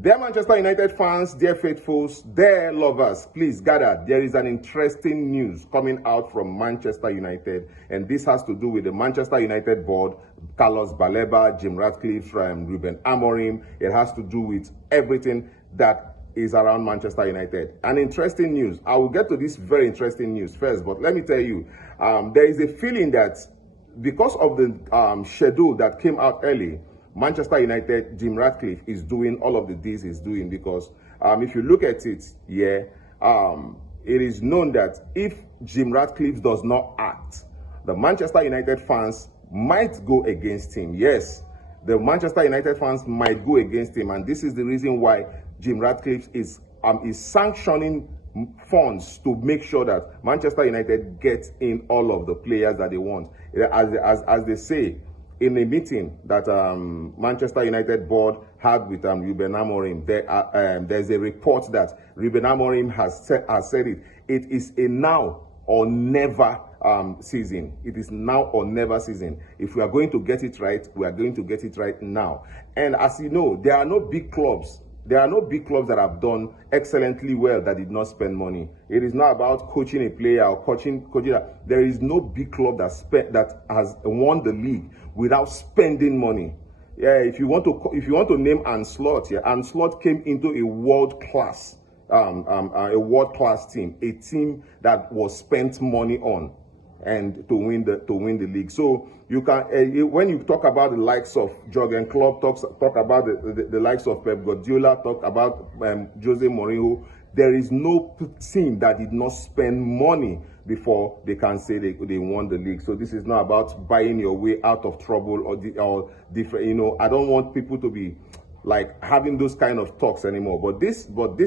Dear Manchester United fans, dear faithfuls, dear lovers, please gather. There is an interesting news coming out from Manchester United, and this has to do with the Manchester United board, Carlos Baleba, Jim Ratcliffe, Ruben Amorim. It has to do with everything that is around Manchester United. An interesting news. I will get to this very interesting news first, but let me tell you, there is a feeling that because of the schedule that came out early, Manchester United, Jim Ratcliffe is doing all of the deals he's doing because if you look at it, it is known that if Jim Ratcliffe does not act, the Manchester United fans might go against him. Yes, the Manchester United fans might go against him, and this is the reason why Jim Ratcliffe is sanctioning funds to make sure that Manchester United gets in all of the players that they want. As they say, in a meeting that Manchester United board had with Ruben Amorim, there's a report that Ruben Amorim has said it is a now or never season. It is now or never season. If we are going to get it right, we are going to get it right now. And as you know, there are no big clubs. There are no big clubs that have done excellently well that did not spend money. It is not about coaching a player or coaching. There is no big club that has won the league without spending money. Yeah, if you want to name Anslot, Anslot came into a world class team, a team that was spent money on, and to win the league. So you can when you talk about the likes of Jurgen Klopp, talk about the likes of Pep Guardiola, talk about Jose Mourinho, there is no team that did not spend money before they can say they won the league. So this is not about buying your way out of trouble or different. You know, I don't want people to be like having those kind of talks anymore. But this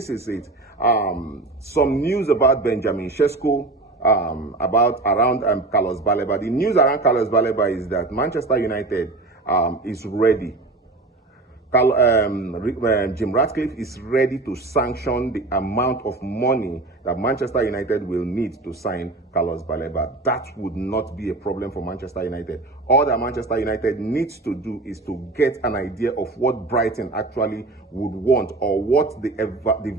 is it. Some news about Benjamin Sesko. Around Carlos Baleba. The news around Carlos Baleba is that Manchester United is ready. Jim Ratcliffe is ready to sanction the amount of money that Manchester United will need to sign Carlos Baleba. That would not be a problem for Manchester United. All that Manchester United needs to do is to get an idea of what Brighton actually would want, or what the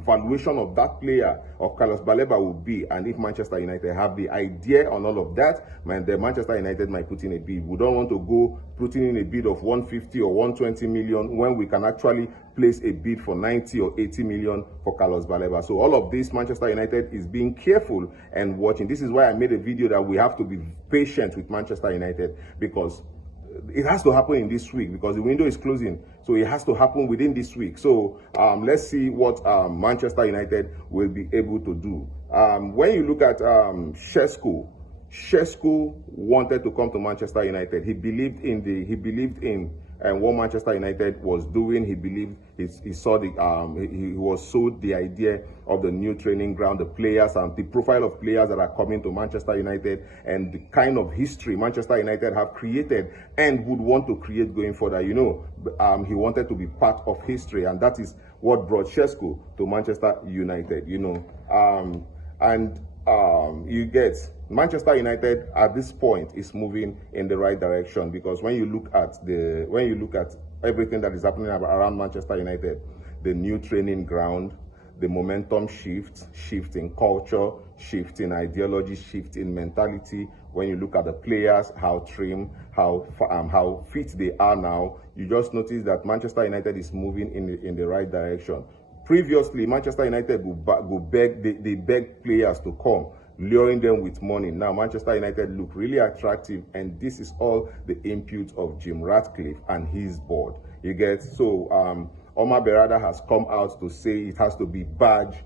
valuation of that player, of Carlos Baleba, would be. And if Manchester United have the idea on all of that, then Manchester United might put in a bid. We don't want to go putting in a bid of 150 or 120 million when we can actually place a bid for 90 or 80 million for Carlos Baleba. So all of this, Manchester United is being careful and watching. This is why I made a video that we have to be patient with Manchester United, because it has to happen in this week, because the window is closing. So it has to happen within this week. So let's see what Manchester United will be able to do. When you look at Sesko wanted to come to Manchester United. He believed in what Manchester United was doing. He believed he saw he was sold the idea of the new training ground, the players and the profile of players that are coming to Manchester United, and the kind of history Manchester United have created and would want to create going further. You know, he wanted to be part of history, and that is what brought Sesko to Manchester United. You know, you get Manchester United at this point is moving in the right direction, because when you look at everything that is happening around Manchester United, the new training ground, the momentum shift in culture, shift in ideology, shift in mentality. When you look at the players, how trim, how fit they are now, you just notice that Manchester United is moving in the right direction. Previously, Manchester United would beg players to come, luring them with money. Now, Manchester United look really attractive, and this is all the input of Jim Ratcliffe and his board. You get? So, Omar Berrada has come out to say it has to be badge,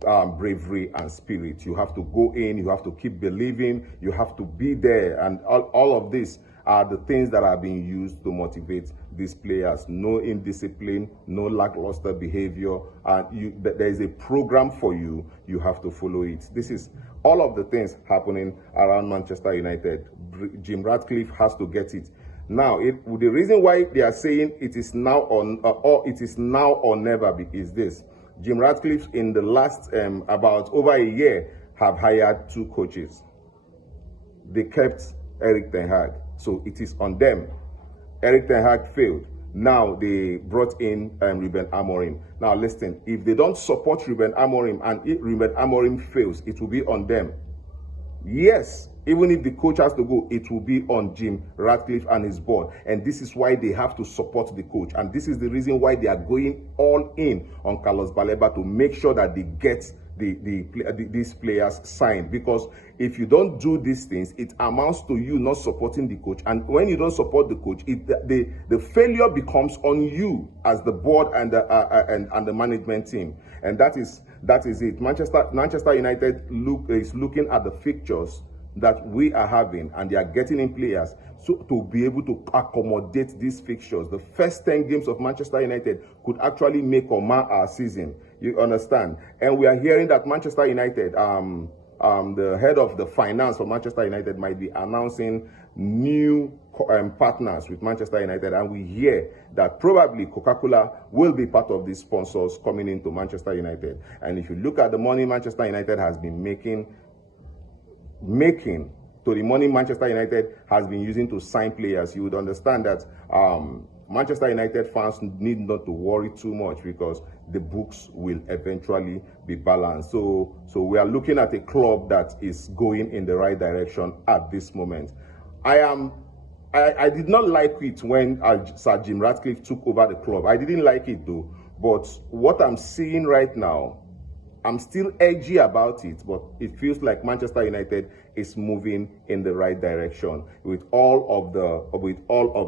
bravery, and spirit. You have to go in, you have to keep believing, you have to be there, and all of this are the things that are being used to motivate these players. No indiscipline, no lackluster behavior, and there is a program for you. You have to follow it. This is all of the things happening around Manchester United. Jim Ratcliffe has to get it. Now, the reason why they are saying it is now or it is now or never is this. Jim Ratcliffe, in the last about over a year, have hired 2 coaches. They kept Erik ten Hag. So it is on them. Erik ten Hag failed. Now they brought in Ruben Amorim. Now listen, if they don't support Ruben Amorim and if Ruben Amorim fails, it will be on them. Yes, even if the coach has to go, it will be on Jim Ratcliffe and his board. And this is why they have to support the coach. And this is the reason why they are going all in on Carlos Baleba to make sure that they get these players signed. Because if you don't do these things, it amounts to you not supporting the coach. And when you don't support the coach, the failure becomes on you as the board and the management team. And that is it. Manchester United is looking at the fixtures that we are having, and they are getting in players so to be able to accommodate these fixtures. The first 10 games of Manchester United could actually make or mar our season. You understand? And we are hearing that Manchester United, the head of the finance for Manchester United might be announcing new partners with Manchester United, and we hear that probably Coca-Cola will be part of these sponsors coming into Manchester United. And if you look at the money Manchester United has been making to the money Manchester United has been using to sign players, you would understand that Manchester United fans need not to worry too much, because the books will eventually be balanced. So we are looking at a club that is going in the right direction at this moment. I did not like it when Sir Jim Ratcliffe took over the club. I didn't like it though. But what I'm seeing right now, I'm still edgy about it, but it feels like Manchester United is moving in the right direction with all of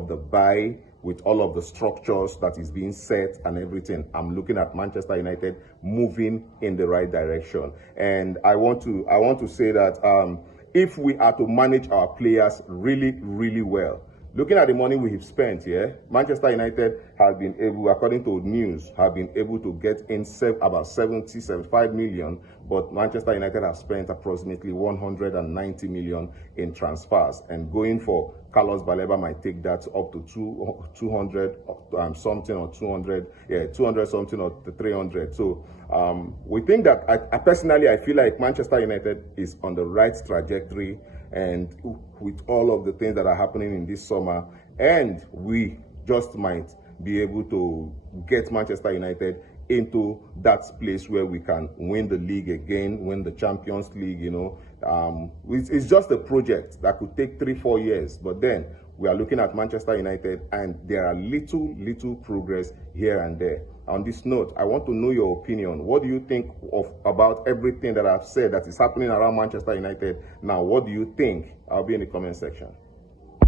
the buy, with all of the structures that is being set and everything. I'm looking at Manchester United moving in the right direction. And I want to say that if we are to manage our players really, really well, looking at the money we have spent, Manchester United has been able, according to news, have been able to get in about 75 million, but Manchester United has spent approximately 190 million in transfers. And going for Carlos Baleba might take that up to 200 something or 200 something or 300. So we think that, I personally, I feel like Manchester United is on the right trajectory, and with all of the things that are happening in this summer, and we just might be able to get Manchester United into that place where we can win the league again, win the Champions League, It's just a project that could take 3-4 years, but then we are looking at Manchester United, and there are little progress here and there. On this note, I want to know your opinion. What do you think about everything that I've said that is happening around Manchester United now? What do you think? I'll be in the comment section.